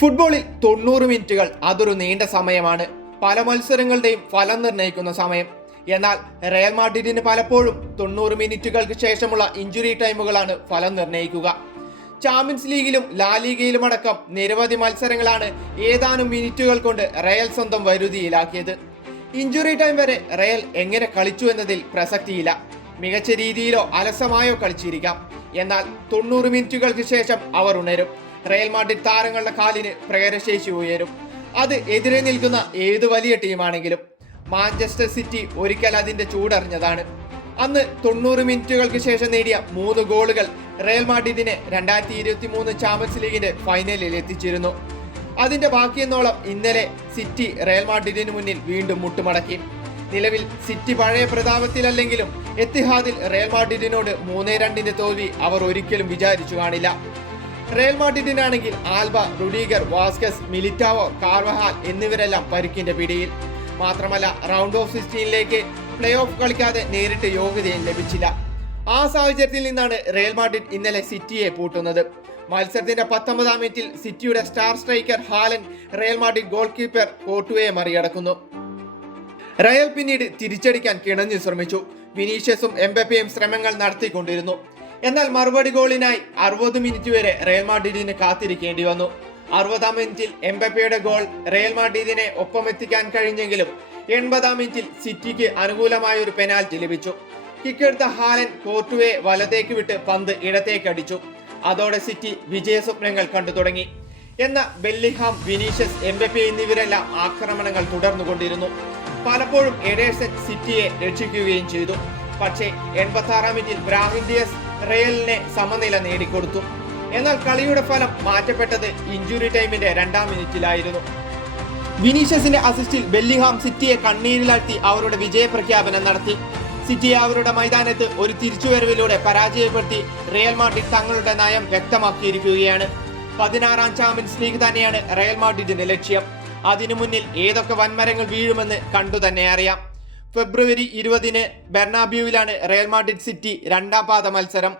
ഫുട്ബോളിൽ 90 മിനിറ്റുകൾ അതൊരു നീണ്ട സമയമാണ്. പല മത്സരങ്ങളുടെയും ഫലം നിർണ്ണയിക്കുന്ന സമയം. എന്നാൽ റയൽ മാഡ്രിഡിന് പലപ്പോഴും 90 മിനിറ്റുകൾക്ക് ശേഷമുള്ള ഇഞ്ചുറി ടൈമുകളാണ് ഫലം നിർണ്ണയിക്കുക. ചാമ്പ്യൻസ് ലീഗിലും ലാ ലീഗയിലും അടക്കം നിരവധി മത്സരങ്ങളാണ് ഏതാനും മിനിറ്റുകൾ കൊണ്ട് റയൽ സ്വന്തം വരുതിയിലാക്കിയത്. ഇഞ്ചുറി ടൈം വരെ റയൽ എങ്ങനെ കളിച്ചു എന്നതിൽ പ്രസക്തിയില്ല. മികച്ച രീതിയിലോ അലസമായോ കളിച്ചിരിക്കാം. എന്നാൽ 90 മിനിറ്റുകൾക്ക് ശേഷം അവർ ഉണരും. റയൽ മാഡ്രിഡ് താരങ്ങളുടെ കാലിന് പ്രേരശേഷി ഉയരും. അത് എതിരെ നിൽക്കുന്ന ഏത് വലിയ ടീമാണെങ്കിലും. മാഞ്ചസ്റ്റർ സിറ്റി ഒരിക്കൽ അതിന്റെ ചൂടറിഞ്ഞതാണ്. അന്ന് 90 മിനിറ്റുകൾക്ക് ശേഷം നേടിയ 3 ഗോളുകൾ റയൽ മാഡ്രിഡിനെ 2023 ചാമ്പ്യൻസ് ലീഗിന്റെ ഫൈനലിൽ എത്തിച്ചിരുന്നു. അതിന്റെ ബാക്കിയെന്നോളം ഇന്നലെ സിറ്റി റയൽ മാഡ്രിഡിന് മുന്നിൽ വീണ്ടും മുട്ടുമടക്കി. നിലവിൽ സിറ്റി പഴയ പ്രതാപത്തിലല്ലെങ്കിലും എത്തിഹാദിൽ റയൽ മാഡ്രിഡിനോട് 3-2 തോൽവി അവർ ഒരിക്കലും വിചാരിച്ചു കാണില്ല. റയൽ മാഡ്രിഡിനാണെങ്കിൽ Alba, Rudiger, Vazquez, Militao, Carvajal എന്നിവരെല്ലാം പരിക്കിന്റെ പിടിയിൽ. മാത്രമല്ല റൗണ്ട് ഓഫ് 16ലേക്ക് പ്ലേ ഓഫ് കളിക്കാതെ നേരിട്ട് യോഗ്യതയും ലഭിച്ചില്ല. ആ സാഹചര്യത്തിൽ നിന്നാണ് റയൽ മാഡ്രിഡ് ഇന്നലെ സിറ്റിയെ പൂട്ടുന്നത്. മത്സരത്തിന്റെ 19-ാം മിനിറ്റിൽ സിറ്റിയുടെ star striker Haaland Real Madrid goalkeeper കോർട്ടുവയെ മറികടക്കുന്നു. റയൽ പിന്നീട് തിരിച്ചടിക്കാൻ കിണഞ്ഞു ശ്രമിച്ചു. വിനീഷ്യസും എംബപ്പയും ശ്രമങ്ങൾ നടത്തിക്കൊണ്ടിരുന്നു. എന്നാൽ മറുപടി ഗോളിനായി 60 മിനിറ്റ് വരെ റയൽ മാഡ്രിഡിന് കാത്തിരിക്കേണ്ടി വന്നു. 60-ാം മിനിറ്റിൽ എംബപ്പയുടെ ഗോൾ റയൽ മാഡ്രിഡിനെ ഒപ്പമെത്തിക്കാൻ കഴിഞ്ഞെങ്കിലും 80-ാം മിനിറ്റിൽ സിറ്റിക്ക് അനുകൂലമായ ഒരു പെനാൽറ്റി ലഭിച്ചു. കിക്കെടുത്ത ഹാലൻ കോർട്ടുവയെ വലത്തേക്ക് വിട്ട് പന്ത് ഇടത്തേക്ക് അടിച്ചു. അതോടെ സിറ്റി വിജയസ്വപ്നങ്ങൾ കണ്ടു തുടങ്ങി. എന്നാൽ ബെല്ലിഹാം, വിനീഷ്യസ്, എംബപ്പെ എന്നിവരെല്ലാം ആക്രമണങ്ങൾ തുടർന്നുകൊണ്ടിരുന്നു. പലപ്പോഴും എഡേഴ്സൺ സിറ്റിയെ രക്ഷിക്കുകയും ചെയ്തു. പക്ഷേ 86-ാം മിനിറ്റിൽ ബ്രാഹിം ഡിയസ് റയലിനെ സമനില നേടിക്കൊടുത്തു. എന്നാൽ കളിയുടെ ഫലം മാറ്റപ്പെട്ടത് ഇഞ്ചുറി ടൈമിന്റെ 2-ാം മിനിറ്റിലായിരുന്നു. വിനീഷ്യസിന്റെ അസിസ്റ്റിൽ ബെല്ലിഹാം സിറ്റിയെ കണ്ണീരിലാഴ്ത്തി അവരുടെ വിജയപ്രഖ്യാപനം നടത്തി. സിറ്റിയെ അവരുടെ മൈതാനത്ത് ഒരു തിരിച്ചുവരവിലൂടെ പരാജയപ്പെടുത്തി റയൽ മാഡ്രിഡ് തങ്ങളുടെ നയം വ്യക്തമാക്കിയിരിക്കുകയാണ്. 16-ാം ചാമ്പ്യൻസ് ലീഗ് തന്നെയാണ് റയൽ മാഡ്രിഡിന്റെ ലക്ഷ്യം. അതിനു മുന്നിൽ ഏതൊക്കെ വൻമരങ്ങൾ വീഴുമെന്ന് കണ്ടു തന്നെ അറിയാം. ഫെബ്രുവരി 20-ന് ബെർണാബ്യൂവിലാണ് റയൽ മാഡ്രിഡ് സിറ്റി 2ാം പാദ മത്സരം.